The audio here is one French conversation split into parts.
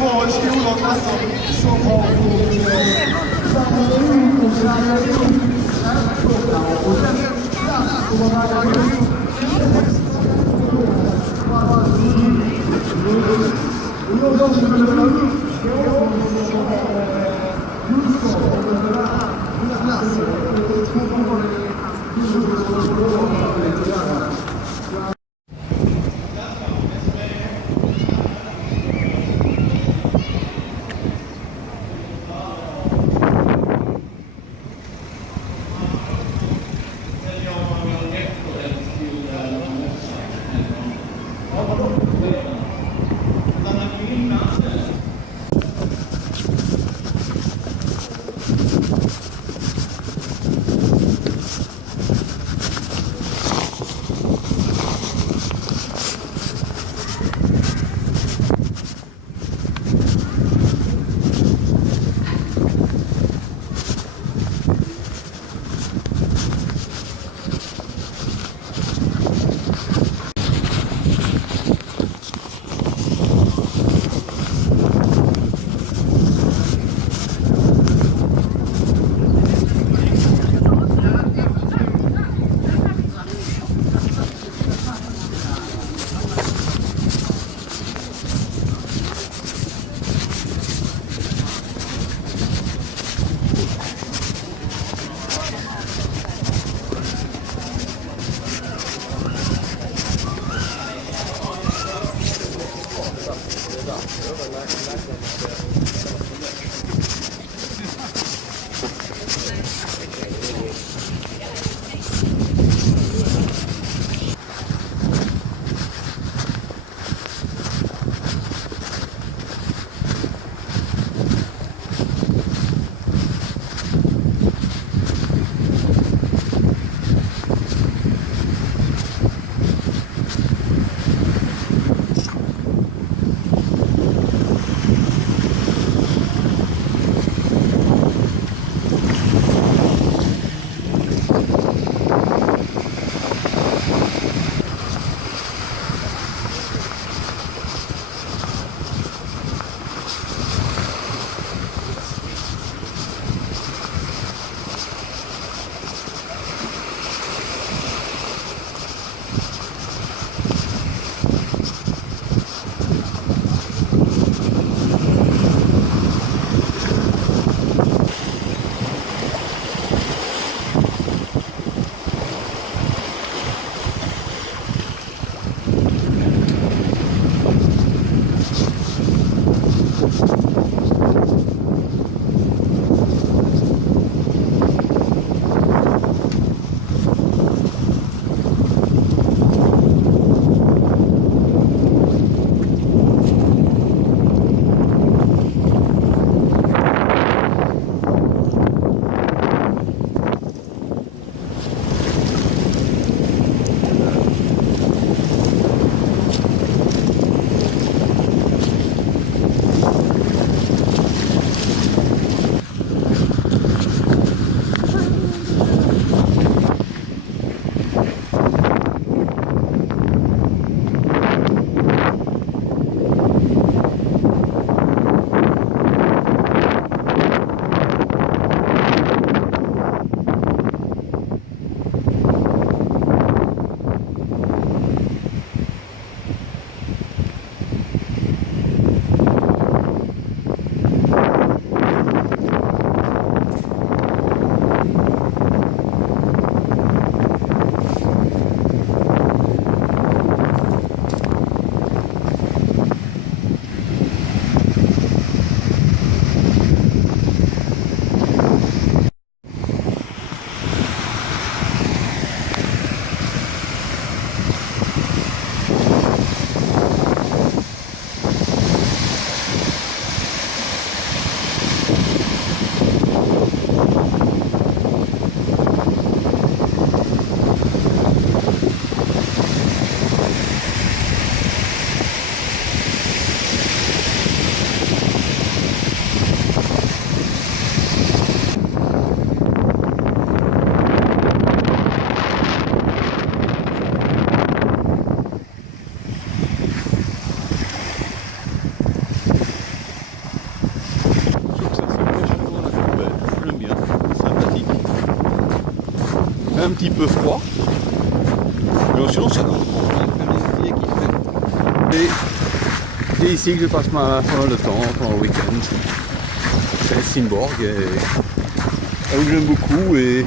末进入了他所说好的上门入股家人来做导我在让我大家不用告诉你们的给我们说如所我们啊那是我通过了就是我这样的 un petit peu froid. Mais sinon ça va. C'est ici que je passe pas mal de temps pendant le week-end. C'est Helsingborg, où j'aime beaucoup, et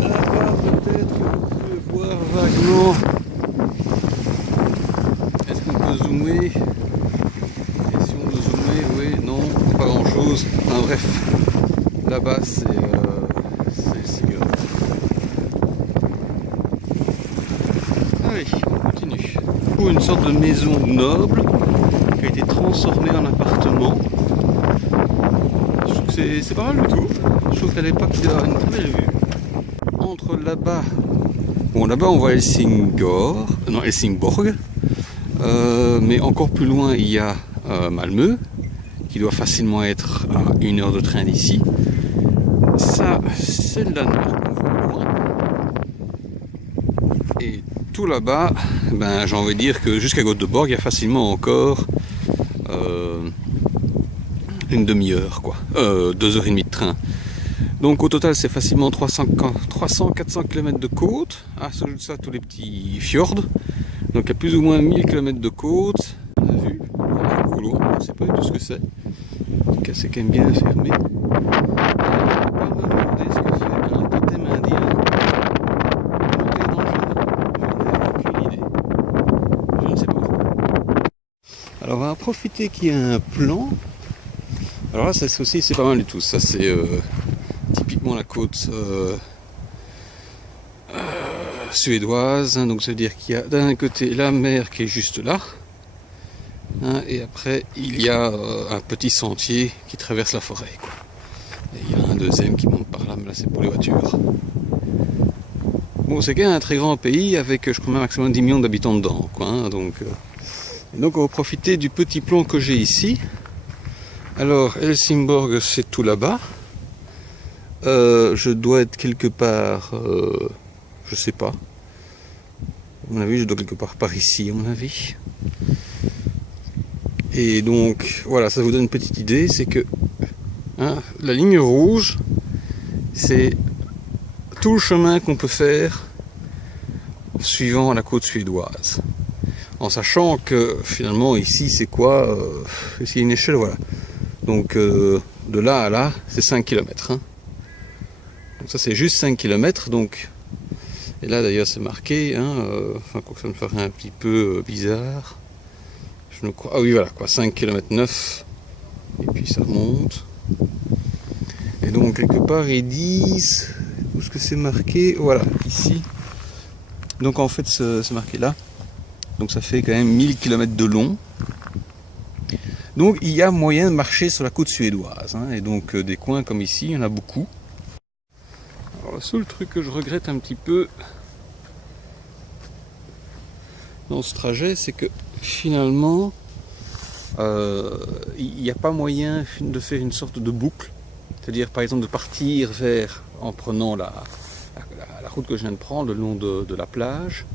là-bas peut-être on peut voir vaguement. Est-ce qu'on peut zoomer? Et si on veut zoomer, oui, non, pas grand chose. Enfin bref, là-bas c'est Helsingborg. Allez, on continue. Pour une sorte de maison noble qui a été transformée en appartement. Je trouve que c'est pas mal du tout. Je trouve qu'à l'époque il y a une très belle vue. Entre là-bas, bon là-bas on voit Helsingborg, mais encore plus loin il y a Malmö, qui doit facilement être à 1 heure de train d'ici. Ça c'est le Danemark qu'on voit au loin. Et tout là-bas, ben, j'ai envie de dire que jusqu'à Göteborg, il y a facilement encore une demi-heure, quoi. 2h30 de train. Donc au total, c'est facilement 300-400 km de côte. Ah, s'ajoute ça tous les petits fjords. Donc il y a plus ou moins 1000 km de côte. On a vu, au loin, on ne sait pas du tout ce que c'est. En tout cas, c'est quand même bien fermé. On va me demander ce que fait un totem indien. Alors on va en profiter qu'il y a un plan. Alors là, ça aussi, c'est pas mal du tout. Ça, c'est typiquement la côte suédoise. Hein, donc ça veut dire qu'il y a d'un côté la mer qui est juste là. Hein, et après, il y a un petit sentier qui traverse la forêt, quoi. Et il y a un deuxième qui monte par là, mais là c'est pour les voitures. Bon, c'est quand même un très grand pays avec, je crois, un maximum 10 millions d'habitants dedans, quoi. Hein, donc on va profiter du petit plan que j'ai ici. Alors, Helsingborg, c'est tout là-bas. Je dois être quelque part, je sais pas. À mon avis, je dois quelque part par ici, à mon avis. Et donc, voilà, ça vous donne une petite idée, c'est que hein, la ligne rouge, c'est tout le chemin qu'on peut faire suivant la côte suédoise. En sachant que finalement ici c'est quoi, ici une échelle, voilà. Donc de là à là c'est 5 km. Hein. Donc ça c'est juste 5 km. Donc, et là d'ailleurs c'est marqué, hein, enfin quoi que ça me ferait un petit peu bizarre. Je ne crois. Ah oui voilà quoi, 5 km 9. Et puis ça monte. Et donc quelque part ils disent où est-ce que c'est marqué, voilà, ici. Donc en fait c'est marqué là. Donc ça fait quand même 1000 km de long. Donc il y a moyen de marcher sur la côte suédoise. Hein, et donc des coins comme ici, il y en a beaucoup. Alors le seul truc que je regrette un petit peu dans ce trajet, c'est que finalement, il n'y a pas moyen de faire une sorte de boucle. C'est-à-dire par exemple de partir vers, en prenant la route que je viens de prendre, le long de la plage,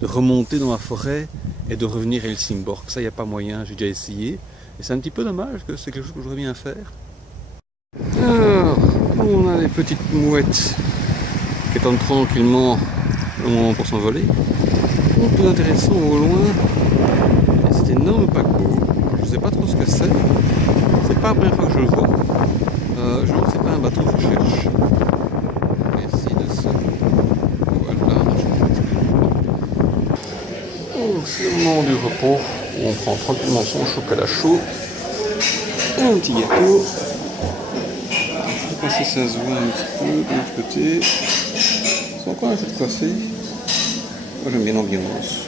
de remonter dans la forêt et de revenir à Helsingborg. Ça, il n'y a pas moyen, j'ai déjà essayé. Et c'est un petit peu dommage, que c'est quelque chose que je voudrais bien faire. Alors, on a les petites mouettes qui attendent tranquillement le moment pour s'envoler. Le plus intéressant au loin, c'est cet énorme paquebot. Je ne sais pas trop ce que c'est. C'est pas la première fois que je le vois. Je vois que c'est pas un bateau que je cherche. Merci de ça. Voilà. C'est le moment du repos où on prend tranquillement son chocolat chaud et un petit gâteau. Je sais pas si ça se voit un petit peu de l'autre côté. C'est encore un peu de coiffé. Moi j'aime bien l'ambiance.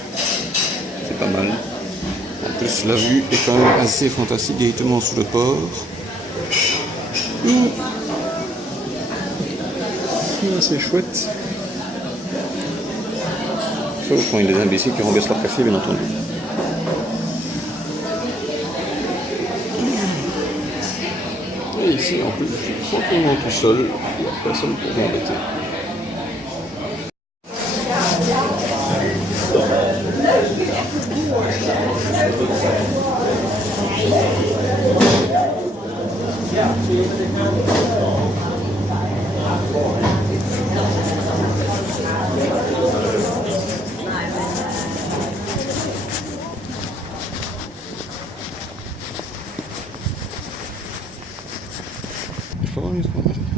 C'est pas mal. En plus la vue est quand même assez fantastique directement sous le port. C'est assez chouette. Sauf quand il y a des imbéciles qui renversent leur café, bien entendu. Et ici, en plus, je suis tranquillement tout seul. Il n'y a personne pour m'embêter.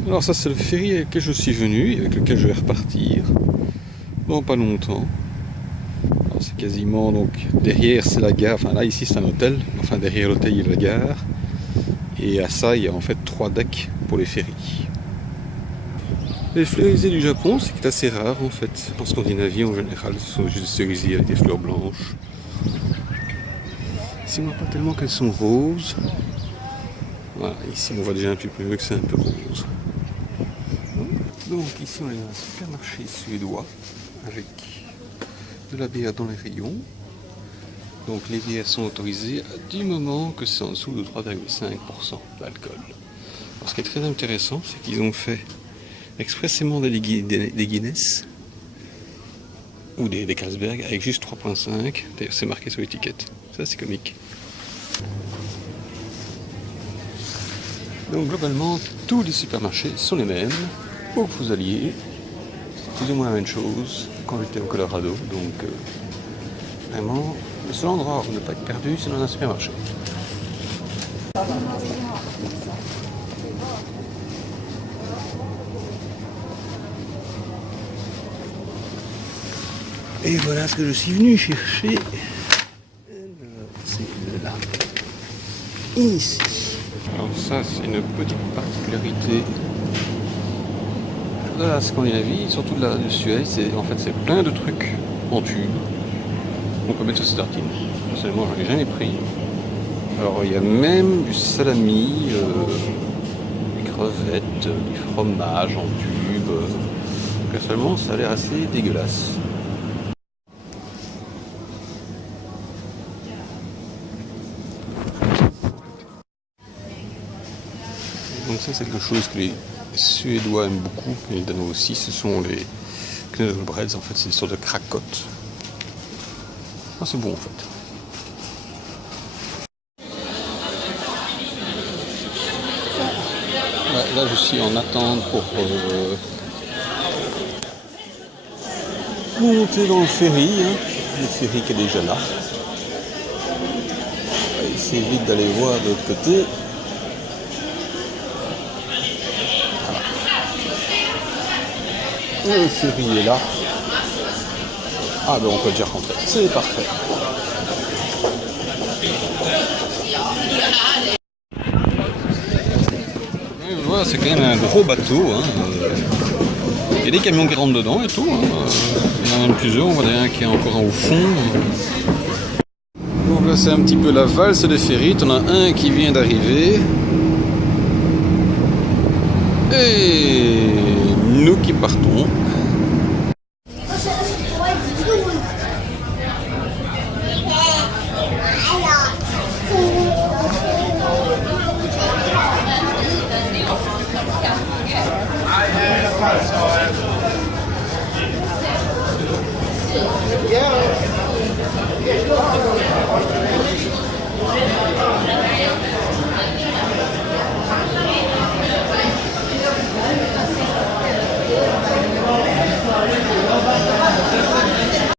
Alors ça c'est le ferry avec lequel je suis venu et avec lequel je vais repartir dans pas longtemps. C'est quasiment donc derrière c'est la gare, enfin là ici c'est un hôtel, enfin derrière l'hôtel il y a la gare et à ça il y a en fait 3 decks pour les ferries. Les cerisiers du Japon c'est assez rare en fait, en Scandinavie en général ce sont juste des cerisiers avec des fleurs blanches. Ici on voit pas tellement qu'elles sont roses. Voilà, ici on voit déjà un petit peu mieux que c'est un peu rose. Donc ici on est dans un supermarché suédois avec de la bière dans les rayons. Donc les bières sont autorisées du moment que c'est en dessous de 3,5% d'alcool. Alors ce qui est très intéressant, c'est qu'ils ont fait expressément des Guinness ou des Carlsberg avec juste 3,5. D'ailleurs c'est marqué sur l'étiquette. Ça c'est comique. Donc globalement, tous les supermarchés sont les mêmes. Où que vous alliez, c'est plus ou moins la même chose quand j'étais au Colorado. Donc vraiment, le seul endroit où ne pas être perdu, c'est dans un supermarché. Et voilà ce que je suis venu chercher. C'est là. Ici. Alors ça c'est une petite particularité de la Scandinavie, surtout de la Suède, en fait c'est plein de trucs en tube qu'on peut mettre sur ses tartines. Personnellement j'en ai jamais pris. Alors il y a même du salami, des crevettes, du fromage en tube. Personnellement ça a l'air assez dégueulasse. Donc ça c'est quelque chose que les Suédois aiment beaucoup, et les Danois aussi, ce sont les knödelbreds, en fait c'est une sorte de cracotte. Ah, c'est bon en fait. Là je suis en attente pour monter dans le ferry, le ferry qui est déjà là. On va essayer vite d'aller voir de l'autre côté. Le ferry est là. Ah ben on peut déjà rentrer. C'est parfait. Voilà, c'est quand même un gros bateau. Il y a des camions qui rentrent dedans et tout. Il y en a même plusieurs. On voit un qui est encore au fond. Donc là c'est un petit peu la valse des ferries. On a un qui vient d'arriver. Et nous qui partons.